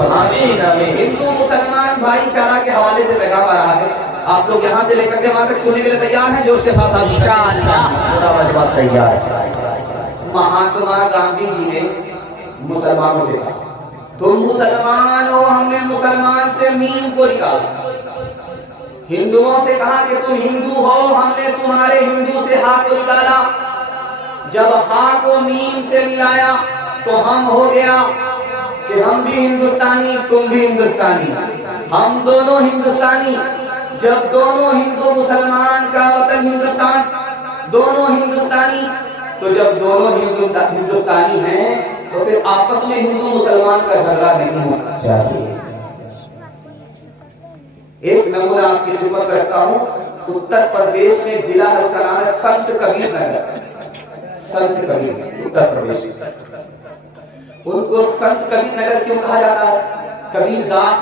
آمین آمین۔ ہندو مسلمان بھائی چارہ کے حوالے سے پیغام آ رہا ہے، آپ لوگ یہاں سے لے کر کے وہاں تک سننے کے لیے تیار ہیں؟ جوش کے ساتھ انشاءاللہ پورا واجبات تیار ہے۔ مہاتما گاندھی جی نے مسلمانوں سے کہا تم مسلمان ہو، ہم نے مسلمان سے میم کو نکالا۔ ہندوؤں سے کہا کہ تم ہندو ہو، ہم نے تمہارے ہندو سے ہا کو نکالا۔ جب ہا کو میم سے ملایا تو ہم ہو گیا کہ ہم بھی ہندوستانی، تم بھی ہندوستانی، ہم دونوں ہندوستانی۔ جب دونوں ہندو مسلمان کا وطن ہندوستان، دونوں ہندوستانی، تو جب دونوں ہندوستانی ہیں تو پھر آپس میں ہندو مسلمان کا جھگڑا نہیں ہونا چاہیے۔ ایک نمونہ آپ کی خدمت رکھتا ہوں، اتر پردیش میں ایک ضلع ہے، اس کا نام ہے سنت کبیر نگر۔ سنت کبیر اتر پردیش میں، ان کو سنت کبیر نگر کیوں کہا جاتا ہے؟ کبیر داس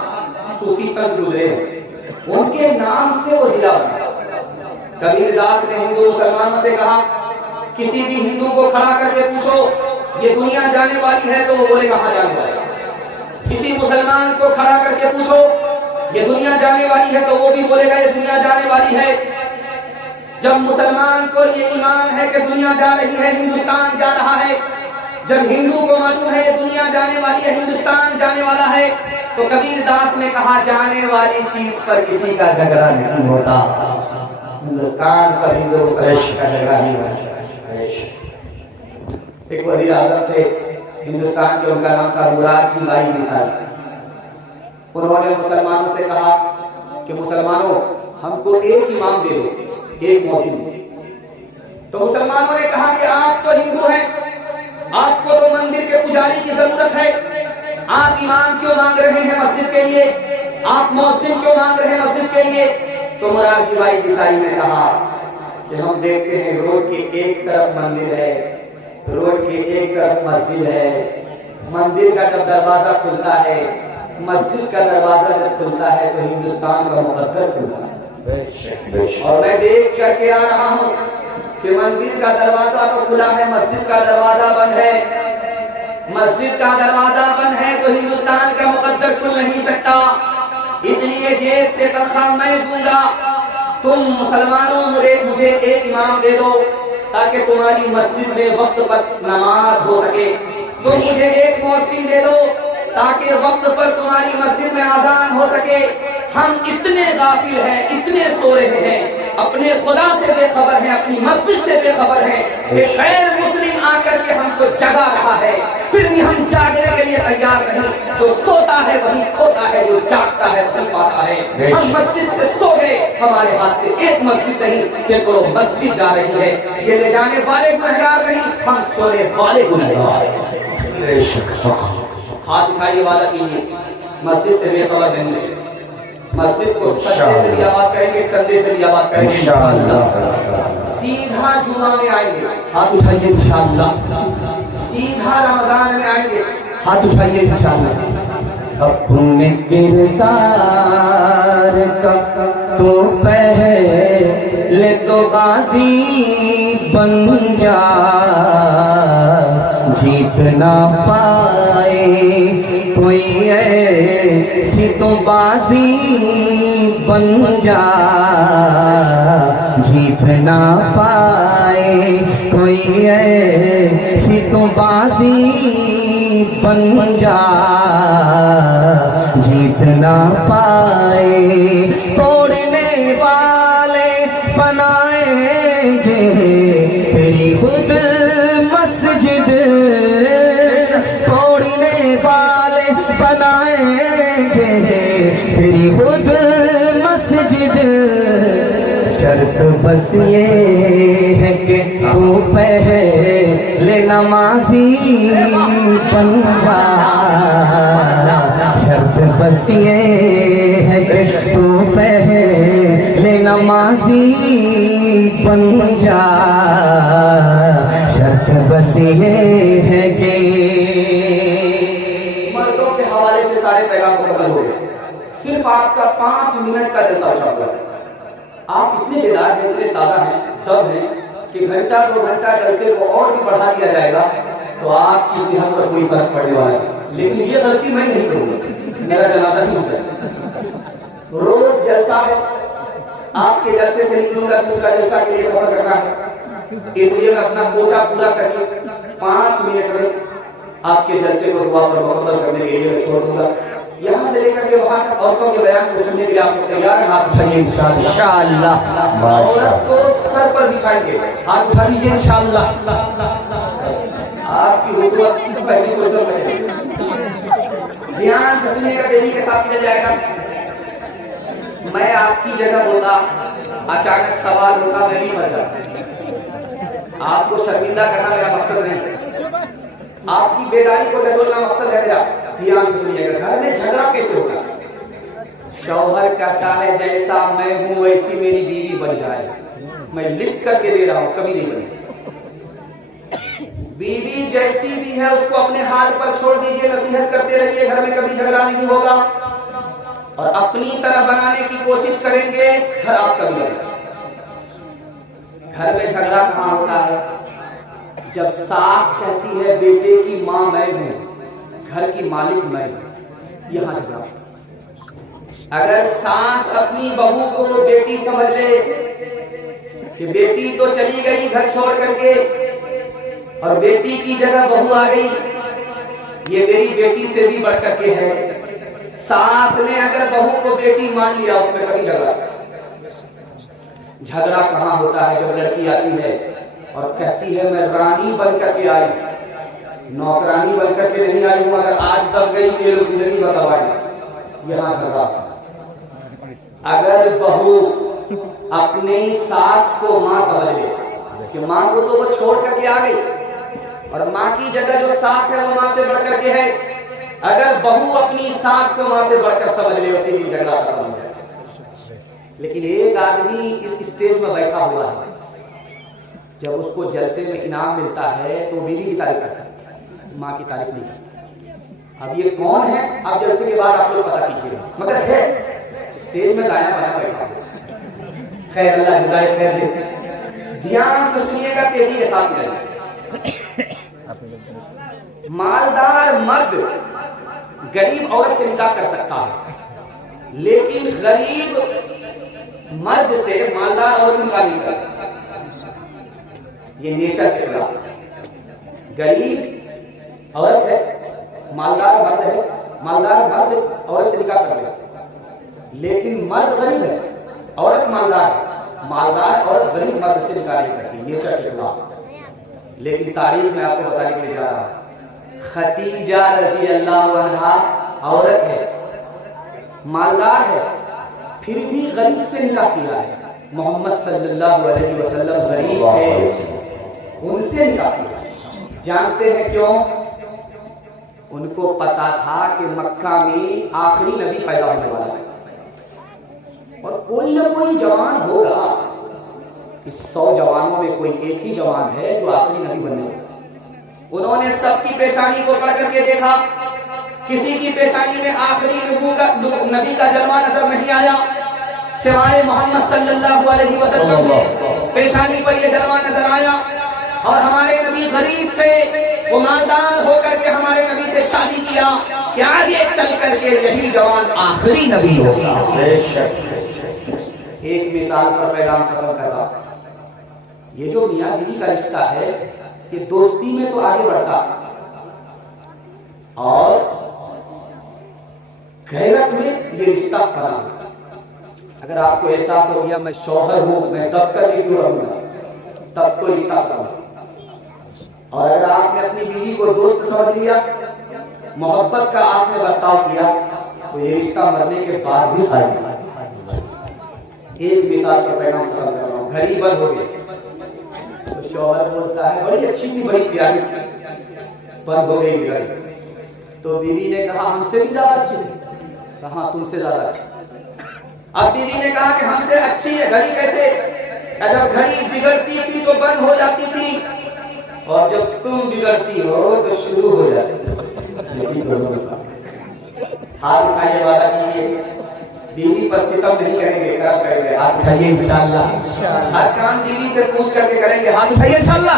صوفی سنت گزرے ہیں، ان کے نام سے وہ ضلع بنا۔ کبیر داس نے ہندو مسلمانوں سے کہا کسی بھی ہندو کو کھڑا کر کے پوچھو یہ دنیا جانے والی ہے تو وہ بولے کہاں جانے والی ہے۔ کسی مسلمان کو کھڑا کر کے پوچھو یہ دنیا جانے والی ہے تو وہ بھی بولے گا یہ دنیا جانے والی ہے۔ جب مسلمان کو یہ ایمان ہے کہ دنیا جا رہی ہے، ہندوستان جا رہا ہے، جب ہندو کو معلوم ہے دنیا جانے والی ہے، ہندوستان جانے والا ہے، تو کبیر داس نے کہا جانے والی چیز پر کسی کا جھگڑا نہیں ہوتا، ہندوستان پر ہندو مسلمان کا جھگڑا نہیں ہوتا۔ ایک وزیر اعظم تھے ہندوستان کے، ان کا نام تھا مرارجی بھائی دیسائی۔ انہوں نے مسلمانوں سے کہا کہ مسلمانوں ہم کو ایک امام دے دو، ایک مؤذن دے دو۔ تو مسلمانوں نے کہا کہ آپ تو ہندو ہیں، آپ کو تو مندر کے پجاری کی ضرورت ہے، آپ امام کیوں مانگ رہے ہیں مسجد کے لیے، آپ مؤذن کیوں مانگ رہے ہیں مسجد کے لیے؟ تو مرارجی بھائی دیسائی نے کہا کہ ہم دیکھتے ہیں روڈ کی ایک طرف مندر ہے، روڈ کی ایک طرف مسجد ہے، مندر کا جب دروازہ کھلتا ہے، مسجد کا دروازہ جب کھلتا ہے تو ہندوستان کا مقدر کھلتا ہے۔ اور میں دیکھ کر کے آ رہا ہوں کہ مندر کا دروازہ تو کھلا ہے، مسجد کا دروازہ بند ہے، مسجد کا دروازہ بند ہے تو ہندوستان کا مقدر کھل نہیں سکتا۔ اس لیے جیب سے تنخواہ میں دوں گا، تم مسلمانوں مجھے ایک امام دے دو تاکہ تمہاری مسجد میں وقت پر نماز ہو سکے، تم مجھے ایک مؤذن دے دو تاکہ وقت پر تمہاری مسجد میں اذان ہو سکے۔ ہم اتنے غافل ہیں، اتنے سو رہے ہیں، اپنے خدا سے بے خبر ہیں، اپنی مسجد سے بے خبر ہیں کہ غیر مسلم آ کر کے ہم کو جگا رہا ہے، پھر بھی ہم جاگنے کے لیے تیار نہیں۔ جو سوتا ہے وہی کھوتا ہے، جو جاگتا ہے وہی پاتا ہے۔ ہم مسجد سے سو گئے، ہمارے ہاتھ سے ایک مسجد نہیں سینکڑوں مسجد جا رہی ہے۔ یہ لے جانے والے گنہگار نہیں، ہم سونے والے گنہگار ہیں۔ ہاتھ اٹھائیے، وعدہ کیجیے مسجد سے بے خبر نہیں ہے، مسجد کو سجدے سے بھی آباد کریں گے، چندے سے بھی آباد کریں گے انشاءاللہ۔ سیدھا جمعہ میں آئیں گے، ہاتھ اٹھائیے انشاءاللہ۔ سیدھا رمضان میں آئیں گے، ہاتھ اٹھائیے انشاءاللہ۔ اپنے کردار کا تو پہلے تو غازی بن جا، جیت نہ پائے کوئی ایسی تو بازی بن جا، جیت نہ پائے کوئی ایسی تو بازی بن جا، جیت نہ پائے توڑنے والے بنائیں گے تیری خود مسجد، توڑنے والے بنائیں گے تیری خود مسجد، شرط بس یہ ہے کہ تو پہلے نمازی بن جا، شرط بس یہ ہے کہ تو پہلے نمازی بن جا، شرط بس یہ ہے کہ مردوں کے حوالے سے سارے پیغام مکمل ہو گئے۔ صرف آپ کا 5 منٹ کا جلسہ بچا ہوا ہے۔ آپ اتنے بیدار ہیں، اتنے تازہ ہیں، تب ہیں کہ گھنٹہ 2 گھنٹہ جلسے کو اور بھی بڑھا دیا جائے گا تو آپ کی صحت پر کوئی فرق پڑنے والا ہے، لیکن یہ غلطی میں نہیں کروں گا۔ میرا جنازہ نہیں ہو جائے. روز جلسہ ہے, آپ کے جلسے سے نکلوں گا دوسرا جلسہ کے لیے سفر کرنا ہے, اس لیے میں اپنا کوٹا پورا کر کے 5 منٹ میں آپ کے جلسے کو دعا پر مکمل کرنے کے لیے میں چھوڑ دوں گا. یہاں سے لے کر کے وہاں تک عورتوں کے بیان کو سننے کے لیے آپ کو تیار ہیں؟ ہاتھ اٹھائیے انشاءاللہ. عورت کو سر پر دکھائیں گے, ہاتھ اٹھا لیجیے انشاءاللہ. آپ کی حکومت سے پہلی کوئی سب بچے دھیان سے سنیے گا, دیری کے ساتھ کیا جائے گا. میں آپ کی جگہ ہوتا, اچانک سوال ہوتا, میں بھی مر جاتا. آپ کو شرمندہ کرنا میرا مقصد نہیں, آپ کی بیداری کو ڈھولنا مقصد ہے میرا. دھیان سے سنیے گا. گھر میں جھگڑا کیسے ہوگا؟ شوہر کہتا ہے جیسا میں ہوں ویسی میری بیوی بن جائے. میں لکھ کر کے دے رہا ہوں, کبھی نہیں بنے. بیوی جیسی بھی ہے اس کو اپنے حال پر چھوڑ دیجئے, نصیحت کرتے رہیے, گھر میں کبھی جھگڑا نہیں ہوگا. اور اپنی طرح بنانے کی کوشش کریں گے, گھر آپ کا بھی بنے گا. گھر میں جھگڑا کہاں ہوتا ہے؟ جب ساس کہتی ہے بیٹے کی ماں میں ہوں, گھر کی مالک میں ہوں, یہاں جھگڑا. اگر ساس اپنی بہو کو بیٹی سمجھ لے کہ بیٹی تو چلی گئی گھر چھوڑ کر کے اور بیٹی کی جگہ بہو آ گئی, یہ میری بیٹی سے بھی بڑھ کر کے ہے. ساس نے اگر بہو کو بیٹی مان لیا, اس میں کبھی جھگڑا. جھگڑا کہاں ہوتا ہے؟ جب لڑکی آتی ہے اور کہتی ہے میں رانی بن کر کے آئی, نوکرانی بن کر کے نہیں آئی ہوں, اگر آج دب گئی تو یہ زندگی بتاوائی. یہاں جھگڑا. اگر بہو اپنی ساس کو ماں سمجھ لے کہ ماں کو تو وہ چھوڑ کر کے آ گئی اور ماں کی جگہ جو ساس ہے وہ ماں سے بڑھ کر کے ہے, اگر بہو اپنی ساس کو ماں سے بڑھ کر سمجھ لے, اسی دن جھگڑا ختم ہو جائے. لیکن ایک آدمی اس اسٹیج میں بیٹھا ہوا ہے, جب اس کو جلسے میں انعام ملتا ہے تو بیوی کی تعریف کرتا ہے, ماں کی تعریف نہیں کرتا. اب یہ کون ہے؟ اب جلسے کے بعد آپ لوگ پتا کیجیے, مگر ہے اسٹیج میں دایا بایا بیٹھا ہوا. خیر, اللہ جزائے خیر دے. دھیان سے سنیے گا, تیزی کے ساتھ چلیں. مالدار مرد غریب عورت سے نکاح کر سکتا ہے, لیکن غریب مرد سے مالدار عورت نکاح نہیں کرتا. یہ نیچر کے خلاف. غریب عورت ہے, مالدار مرد ہے, مالدار مرد عورت سے نکاح کر لے, لیکن مرد غریب ہے, عورت مالدار ہے. مالدار عورت غریب مرد سے نکاح نہیں کرتی, نیچر کے خلاف. لیکن تاریخ میں آپ کو بتانے کے لیے جا رہا ہوں, خدیجہ رضی اللہ عنہا عورت ہے, مالدار ہے, پھر بھی غریب سے نکاح کیا ہے. محمد صلی اللہ علیہ وسلم غریب تھے, ان سے نکاح کیا. جانتے ہیں کیوں؟ ان کو پتا تھا کہ مکہ میں آخری نبی پیدا ہونے والا ہے اور کوئی نہ کوئی جوان ہوگا. اس 100 جوانوں میں کوئی ایک ہی جوان ہے جو آخری نبی بننے والا. انہوں نے سب کی پیشانی کو پڑھ کر کے دیکھا, کسی کی پیشانی میں آخری نبی کا جلوہ نظر نہیں آیا سوائے محمد صلی اللہ علیہ وسلم کے پیشانی پر یہ جلوہ نظر آیا. اور ہمارے نبی غریب تھے, وہ مالدار ہو کر کے ہمارے نبی سے شادی کیا کہ آگے چل کر کے یہی جوان آخری نبی ہوگا. بے شک. ایک مثال پر پیغام ختم کرتا. یہ جو میاں بیوی کا رشتہ ہے یہ دوستی میں تو آگے بڑھتا اور غیرت میں یہ رشتہ فراہم. اگر آپ کو احساس ہو گیا میں شوہر ہوں, میں دب کر کے کیوں رہوں گا, تب تو رشتہ فراہم. اور اگر آپ نے اپنی بیوی کو دوست سمجھ لیا, محبت کا آپ نے برتاؤ کیا, تو یہ رشتہ مرنے کے بعد بھی آئے گا. ایک مثال پر پیغام ختم کر رہا ہوں. گھڑی بند ہو گئی تو شوہر بولتا ہے بڑی اچھی تھی, بڑی پیاری, بند ہو گئی گھڑی. تو بیوی نے کہا ہم سے بھی زیادہ اچھی تھی. کہا تم سے زیادہ اچھی. اب بیوی نے کہا کہ ہم سے اچھی ہے گھڑی کیسے؟ جب گھڑی بگڑتی تھی تو بند ہو جاتی تھی, اور جب تم بگڑتی ہو تو شروع ہو جاتی. ہاتھ اٹھائیے, وعدہ کیجیے بیوی پر ستم نہیں کریں گے, کرم کریں گے. ہاتھ اٹھائیے انشاءاللہ. ہر کام بیوی سے پوچھ کر کے کریں گے. ہاتھ اٹھائیے انشاءاللہ.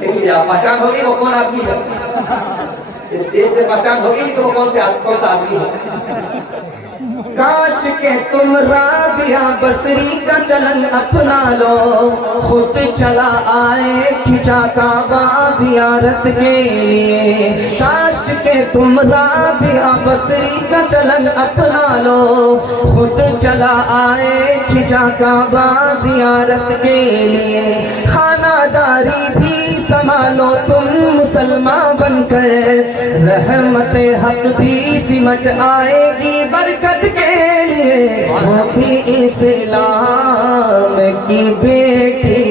دیکھیے آپ پہچان ہوگی وہ کون آدمی ہے. اسٹیج سے پہچان ہوگی کہ وہ کون سا آدمی ہے. کاش کہ تم رابعہ بصری کا چلن اپنا لو، خود چلا آئے کھچا کعبہ زیارت کے لیے. کاش کہ تم رابعہ بصری کا چلن اپنا لو، خود چلا آئے کھچا کعبہ زیارت کے لیے. خانہ داری بھی سنبھالو تم مسلمان بن کر، رحمت حق بھی سمٹ آئے گی برکت کے لیے. وہ بھی اسلام کی بیٹی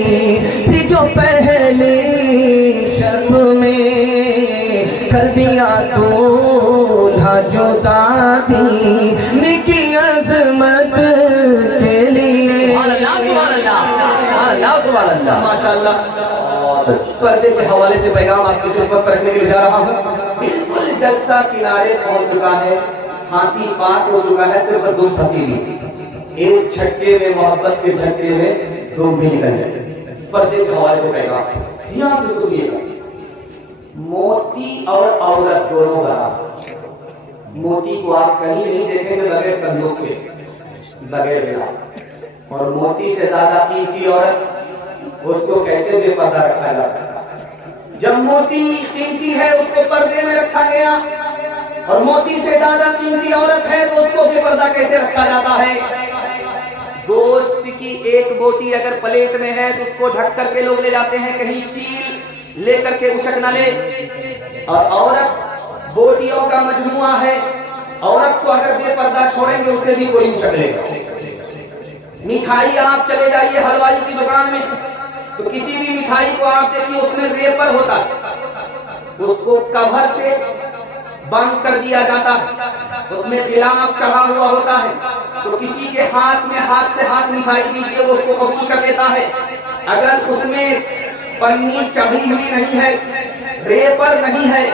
تھی جو پہلی شب میں کر دیا دولہا جو دادی نکی عظمت کے لیے. ماشاءاللہ. پردے کے حوالے سے پیغام آپ کی خدمت پر رکھنے کے لیے جا رہا ہوں. بالکل جلسہ کنارے پہنچ چکا ہے، ہاتھی پاس ہو چکا ہے، صرف دم پھنسی ہوئی. ایک جھٹکے میں، محبت کے جھٹکے میں دم بھی نکل جائے. پردے کے حوالے سے پیغام دھیان سے سنیے گا. موتی اور عورت دونوں برابر. موتی کو آپ کہیں نہیں دیکھیں گے بغیر صندوق کے، بغیر بنا. اور موتی سے زیادہ قیمتی عورت، اس کو کیسے بے پردہ رکھا جا سکتا؟ جب موتی قیمتی ہے اس کو پردے میں رکھا گیا، اور موتی سے زیادہ قیمتی عورت ہے تو اس کو بے پردہ کیسے رکھا جاتا ہے؟ گوشت کی ایک بوٹی اگر پلیٹ میں ہے تو اس کو ڈھک کر کے لوگ لے جاتے ہیں کہیں چیل لے کر کے اچک نہ لے. اور عورت بوٹیوں کا مجموعہ ہے، عورت کو اگر بے پردہ چھوڑیں گے اسے بھی کوئی اچک لے گا. مٹھائی آپ چلے جائیے حلوائی کی دکان میں تو کسی بھی مٹھائی کو آپ دیکھیے اس میں ریپر ہوتا ہے، اس کو کور سے بند کر دیا جاتا ہے، اس میں غلاف چڑھا ہوا ہوتا ہے. تو کسی کے ہاتھ میں ہاتھ سے ہاتھ مٹھائی دیجیے وہ اس کو قبول کر لیتا ہے. اگر اس میں پنی چڑھی ہوئی نہیں ہے، ریپر نہیں ہے،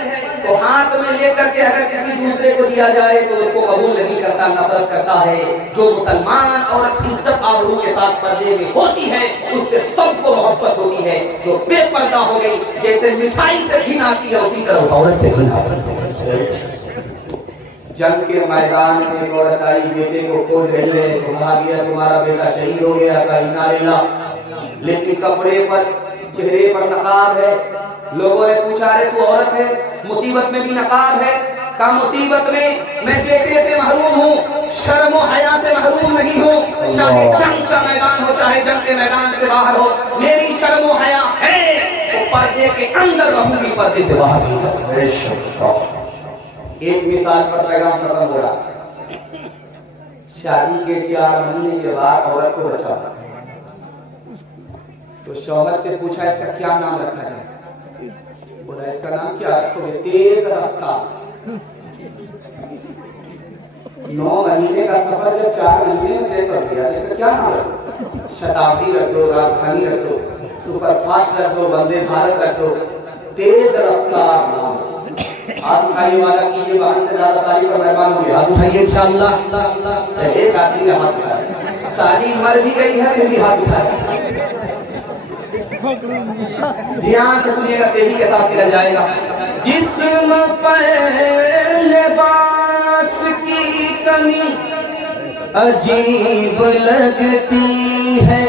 تو ہاتھ میں لے کر کے اگر کسی دوسرے کو دیا جائے تو اس کو قبول نہیں کرتا، نفرت کرتا ہے. جو مسلمان عورت عزت آبرو کے ساتھ پردے میں ہوتی ہے اس سے سب کو محبت ہوتی ہے. جو بے پردہ ہو گئی جیسے مٹھائی سے گھن آتی ہے اسی طرح اس عورت سے گھن آتی ہے. جنگ کے میدان میں ایک عورت آئی، بیٹے کو کھول رہی ہے تو کہا گیا تمہارا بیٹا شہید ہو گیا. کہا انا للہ. لیکن کپڑے پر، چہرے پر نقاب ہے. لوگوں نے پوچھا رہے تو عورت ہے، مصیبت میں بھی نقاب ہے. کہا مصیبت میں بیٹے سے محروم ہوں، شرم و حیا سے محروم نہیں ہوں. چاہے جنگ کا میدان ہو چاہے جنگ کے میدان سے باہر ہو، میری شرم و حیا ہے تو پردے کے اندر رہوں گی، پردے سے باہر نہیں رہ سکتی. ایک مثال پر پیغام ختم ہو رہا. شادی کے 4 مہینے کے بعد عورت کو بچہ ہوا تو شوہر سے پوچھا اس کا کیا نام رکھنا چاہتے؟ بولا اس کا نام کیا رکھو گے؟ تیز رفتار. 9 مہینے کا سفر جب 4 مہینے میں طے کر دیا، اس کا کیا نام رکھو؟ شتابدی رکھ دو، راجدھانی رکھ دو، سپر فاسٹ رکھ دو، وندے بھارت رکھ دو، تیز رفتار نام. ہاتھ اٹھائیے، وعدہ کیجیے بہن سے زیادہ سالی پر مہربان ہوگی. ہاتھ اٹھائیے انشاءاللہ. ایک آدمی نے ہاتھ اٹھایا، سالی مر بھی گئی ہے پھر بھی ہاتھ اٹھایا. دھیان سے سنیے گا، تیزی کے ساتھ نکل جائے گا. جسم پر لباس کی کمی عجیب لگتی ہے،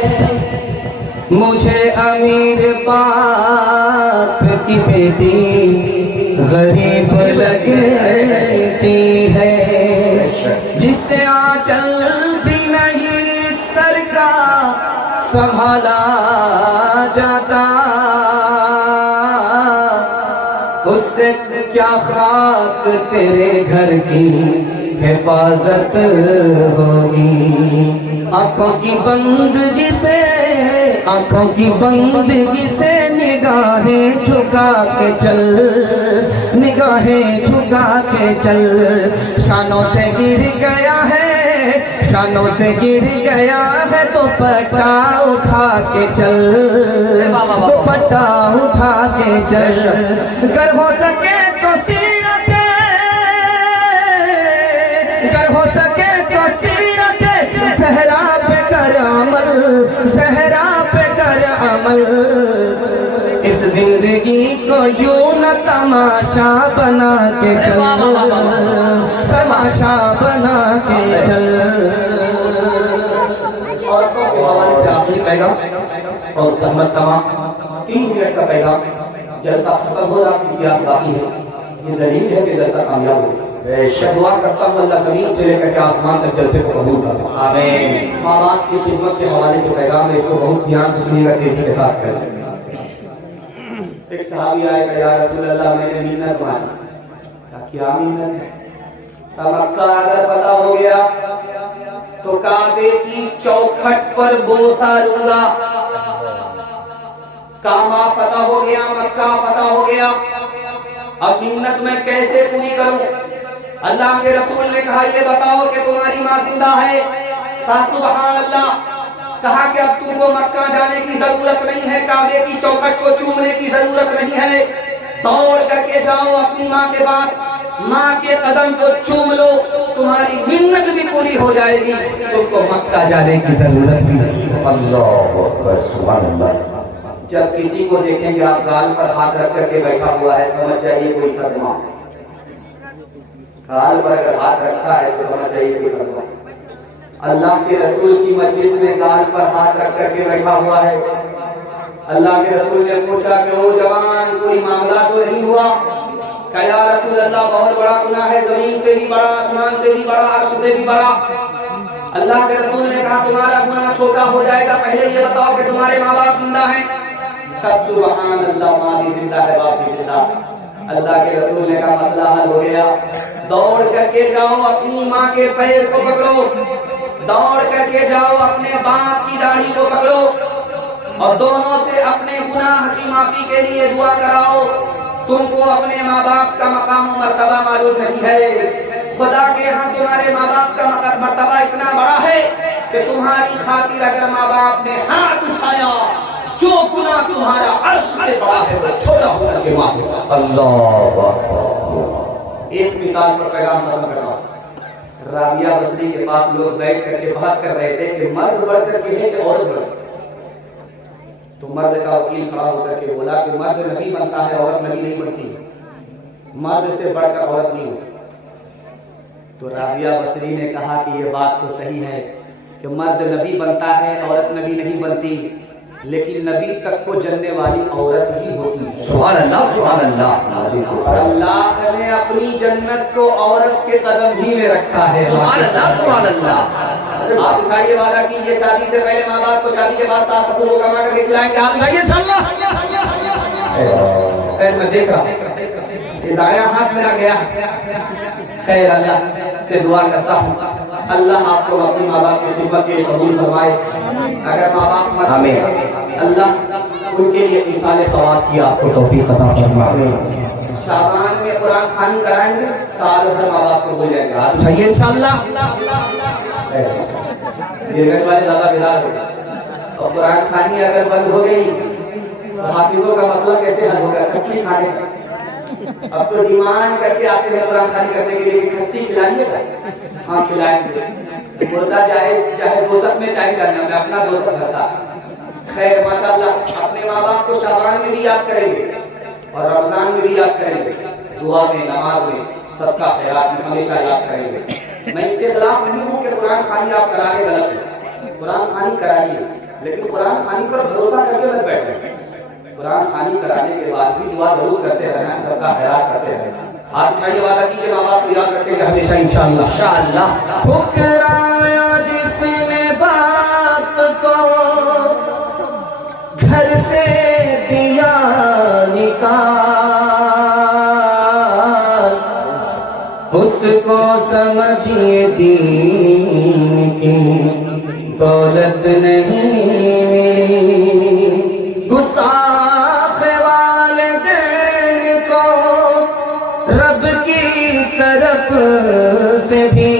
مجھے امیر باپ کی بیٹی غریب لگتی ہے، جس سے آنچل بھی نہیں سر کا سنبھالا جاتا، اس سے کیا خاک تیرے گھر کی حفاظت ہوگی. آنکھوں کی بندگی سے نگاہیں جھکا کے چل، نگاہیں جھکا کے چل. شانوں سے گر گیا ہے، شانوں سے گر گیا ہے، دوپٹہ اٹھا کے چل، دوپٹہ اٹھا کے چل. گر ہو سکے تو سیرت، گر ہو سکے تو سیرت زہرا پہ کر عمل، زہرا پہ کر عمل. اس زندگی کو یوں نہ نہ تماشا بنا کے چل، تماشا بنا کے چل۔ عورتوں کے حوالے سے آخری پیغام اور زحمت تمام 3 منٹ کا پیغام۔ جلسہ ختم ہو رہا، پیاس باقی ہے، یہ دلیل ہے کہ جلسہ کامیاب ہو۔ دعا کرتا ہوں اللہ زمین سے لے کر کے آسمان تک جلسے کو قبول کرتا ہوں، آمین۔ ماں باپ کی خدمت کے حوالے سے پیغام ہے، اس کو بہت دھیان سے سنیے گا، تیزی کے ساتھ کریں۔ ایک صحابی آئے کہ یا رسول اللہ میں نے منت مانی۔ کیا منت ہے؟ مکہ اگر فتح ہو گیا تو کعبے کی چوکھٹ پر بوسہ لوں گا۔ کعبہ فتح ہو گیا، مکہ فتح ہو گیا، اب منت میں کیسے پوری کروں؟ اللہ کے رسول نے کہا یہ بتاؤ کہ تمہاری ماں زندہ ہے؟ کہا سبحان اللہ۔ کہا کہ اب تم کو مکہ جانے کی ضرورت نہیں ہے، کعبے کی چوکھٹ کو چومنے کی ضرورت نہیں ہے، دوڑ کر کے جاؤ اپنی ماں کے پاس، ماں کے قدم کو چوم لو، تمہاری منت بھی پوری ہو جائے گی، تم کو مکہ جانے کی ضرورت بھی نہیں۔ اللہ اکبر، سبحان اللہ۔ جب کسی کو دیکھیں گے آپ گال پر ہاتھ رکھ کر کے بیٹھا ہوا ہے، سمجھ جائیے کوئی صدمہ۔ گال پر اگر ہاتھ رکھا ہے تو سمجھ جائیے کوئی صدمہ۔ اللہ کے رسول کی مجلس میں گال پر ہاتھ رکھ کر کے بیٹھا ہوا ہے۔ اللہ کے رسول نے پوچھا کہ او جوان کوئی معاملہ تو نہیں ہوا؟ کہ یا رسول اللہ بہت بڑا گناہ ہے، زمین سے بھی بڑا، آسمان سے بھی بڑا، عرش سے بھی بڑا۔ اللہ کے رسول نے کہا تمہارا گناہ چھوٹا ہو جائے گا، پہلے یہ بتاؤ کہ تمہارے ماں باپ زندہ ہیں؟ کہ سبحان اللہ، ماں بھی زندہ ہے، باپ بھی زندہ۔ اللہ کے رسول نے کہا مسئلہ حل ہو گیا، دوڑ کر کے جاؤ اپنی ماں کے پیر کو پکڑو، دوڑ کر کے جاؤ اپنے باپ کی داڑھی کو پکڑو اور دونوں سے اپنے گناہ کی معافی کے لیے دعا کراؤ۔ تم کو اپنے ماں باپ کا مقام و مرتبہ معلوم نہیں ہے، خدا کے ہاں تمہارے ماں باپ کا مرتبہ اتنا بڑا ہے کہ تمہاری خاطر اگر ماں باپ نے ہاتھ اٹھایا، جو گناہ تمہارا عرش سے بڑا ہے وہ چھوٹا ہو کر کے معاف ہوگا۔ اللہ اکبر۔ ایک مثال پر پیغام ختم کر رہا ہوں۔ رابعہ بصری کے پاس لوگ بیٹھ کر کے بحث کر رہے تھے کہ مرد بڑھ کر کے ہے کہ عورت بڑھ؟ تو مرد کا وکیل کھڑا ہو کر کے بولا کہ مرد نبی بنتا ہے، عورت نبی نہیں بنتی، مرد سے بڑھ کر عورت نہیں ہوتی۔ تو رابعہ بصری نے کہا کہ یہ بات تو صحیح ہے کہ مرد نبی بنتا ہے، عورت نبی نہیں بنتی، لیکن نبی تک کو جلنے والی عورت ہی ہوتی ہے۔ سبحان اللہ، سبحان اللہ۔ اور اللہ نے اپنی جنت کو عورت کے قدم ہی میں رکھا ہے۔ سبحان اللہ، سبحان اللہ۔ آپ اٹھائیے وعدہ کیجیے شادی سے پہلے ماں باپ کو، شادی کے بعد ساس سسر کو کما کر کے کھلائیں گے، آپ اٹھائیے انشاءاللہ۔ خیر میں دیکھ رہا ہوں یہ دایاں ہاتھ میرا گیا ہے۔ خیر اللہ سے دعا کرتا ہوں اللہ آپ کو اپنی ماں باپ کی خدمت کے لیے قبول فرمائے۔ اگر ماں باپ مر چکے ہیں اللہ ان کے لیے ایصال ثواب کی آپ کو توفیق عطا فرمائے۔ شعبان میں قرآن خوانی کرائیں گے، سال بھر ماں باپ کو بول جائیں گے، ہاتھ اٹھائیے انشاءاللہ۔ یہ گھر والے زیادہ بیدار ہو گئے اور قرآن خوانی اگر بند ہو گئی تو حافظوں کا مسئلہ کیسے حل ہوگا؟ کھسی کھانے کا اب تو ڈیمانڈ کر کے آتے ہیں قرآن خوانی کرنے کے لیے کہ کھسی کھلائیے گا؟ ہاں کھلائیں گے، مردہ چاہے دوزخ میں چاہے جنت میں، اپنا دوزخ بھرتا۔ خیر ماشاءاللہ اپنے ماں باپ کو شعبان میں بھی یاد کریں گے اور رمضان میں بھی یاد کریں گے، دعا میں، نماز میں، صدقہ خیرات میں ہمیشہ یاد کریں گے۔ میں اس کے خلاف نہیں ہوں کہ قرآن خوانی آپ کرا کے غلط ہے، قرآن خوانی کرائیے، لیکن قرآن خوانی پر بھروسہ کر کے مت بیٹھیں۔ قرآن خوانی کرانے کے بعد بھی دعا ضرور کرتے رہنا، صدقہ خیرات کرتے رہنا۔ ہاتھ اٹھائیے وعدہ کیجیے ماں باپ کو یاد رکھیں گے ہمیشہ انشاءاللہ۔ ٹھکرایا جس نے باپ کو، گھر سے دیا نکال، اس کو سمجھیے دین کی دولت نہیں ملی، گستاخ والدین کو رب کی طرف سے بھی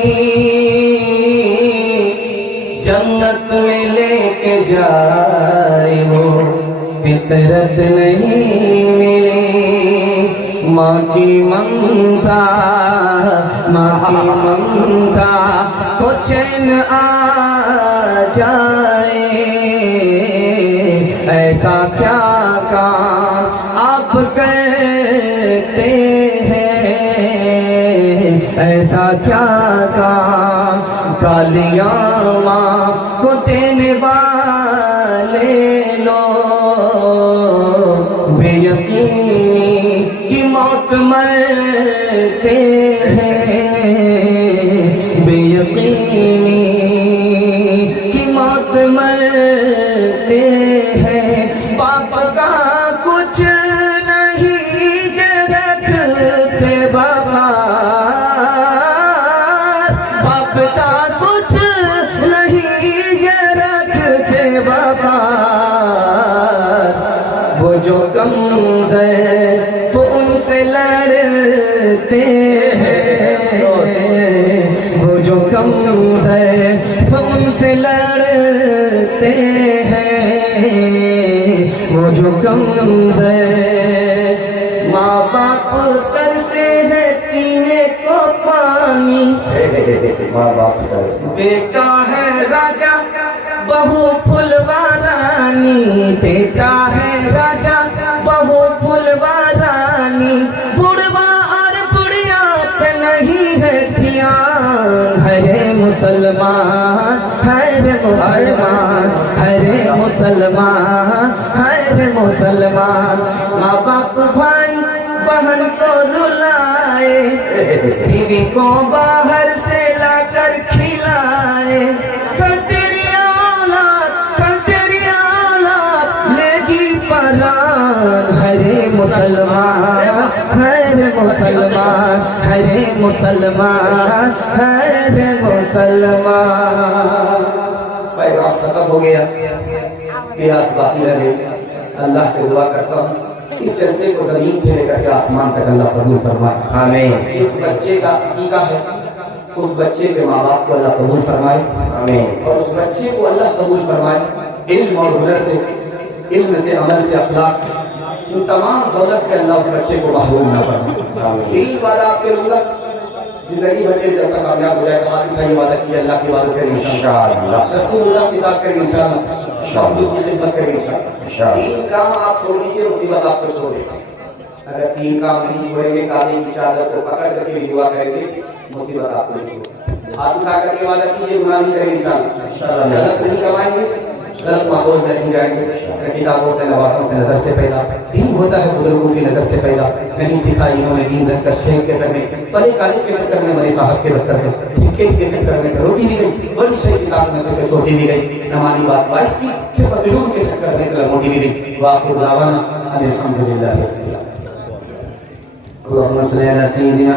جنت میں لے کے جائے وہ فطرت نہیں ملی، ماں کی ممتا، ماں کی ممتا کو چین آ جائے، ایسا کیا کام آپ کر ایسا کیا کام کالیاں ماں کو دینے والے لوگ بے یقینی کی موت مرتے ہیں، بے یقینی کی موت مرتے ہیں، باپ کا کچھ نہیں کہ رکھتے وفات، باپ کا کچھ نہیں کہ رکھتے وفات، وہ جو کمزور وہ ان سے لڑتے ہیں، وہ جو کمزور وہ ان سے لڑتے ہیں، وہ جو کمزور ماں باپ ترسے ہے پینے کو پانی، ماں باپ کی طرف سے بیٹا ہے راجا بہو پھلوارانی، بیٹا ہے راجا بہو پھلوارانی، بڑھوا اور بڑھیا پہ نہیں ہے دھیان، ہرے مسلمان ہرے مسلمان ہرے مسلمان ہرے مسلمان، ماں باپ بھائی بہن کو رلائے، بیوی کو باہر سے لا کر کھلائے، کل تیری اولاد لے گی پران، ہرے مسلمان ہرے مسلمان ہرے مسلمان ہرے مسلمان۔ پیغام ختم ہو گیا، پیاس باقی رہ گئی۔ اللہ سے دعا کرتا ہوں اس جلسے کو زمین سے لے کر کے آسمان تک اللہ قبول فرمائے، آمین جس بچے کا عقیقہ ہے اس بچے کے ماں باپ کو اللہ قبول فرمائے، آمین اور اس بچے کو اللہ قبول فرمائے، علم اور ہنر سے، علم سے، عمل سے، اخلاق سے، ان تمام دولت سے اللہ اس بچے کو محروم نہ فرمائے۔ آمین۔ یہی وعدہ آپ سے لوں گا، زندگی بھر کے جلسہ کامیاب ہو جائے گا، ہاتھ اٹھائیے، وعدہ کیجیے اللہ کی عبادت کریں انشاءاللہ، رسول اللہ کی اطاعت کریں انشاءاللہ، مخلوق کی خدمت کریں انشاءاللہ۔ تین کام آپ چھوڑ دیجیے، مصیبت آپ کو چھوڑ دے گا۔ اگر تین کام نہیں چھوڑیں گے، کعبے کی چادر کو پکڑ کر کے بھی دعا کریں گے، مصیبت آپ کو نہیں چھوڑے گی۔ ہاتھ اٹھا کر کے وعدہ کیجیے، گناہ نہیں کریں گے انشاءاللہ، غلط نہیں کمائیں گے، غلط ماحول میں نہیں جائیں گے، کتابوں سے، نوازوں سے، نظر سے پیدا، دین ہوتا ہے بزرگوں کی نظر سے پیدا، نہیں سکھا انہوں نے دین رکھ کر شیخ کے گھر میں، پہلے کالج کے چکر میں، بڑے صاحب کے دفتر میں، کرکٹ کے چکر میں روٹی بھی گئی، بڑی شیخ کتاب میں سے چھوٹی بھی گئی، نمانی بات 22 کی، پھر پتلون کے چکر میں لنگوٹی بھی گئی۔ وآخر دعوانا الحمدللہ۔ اللہم صلی علی سیدنا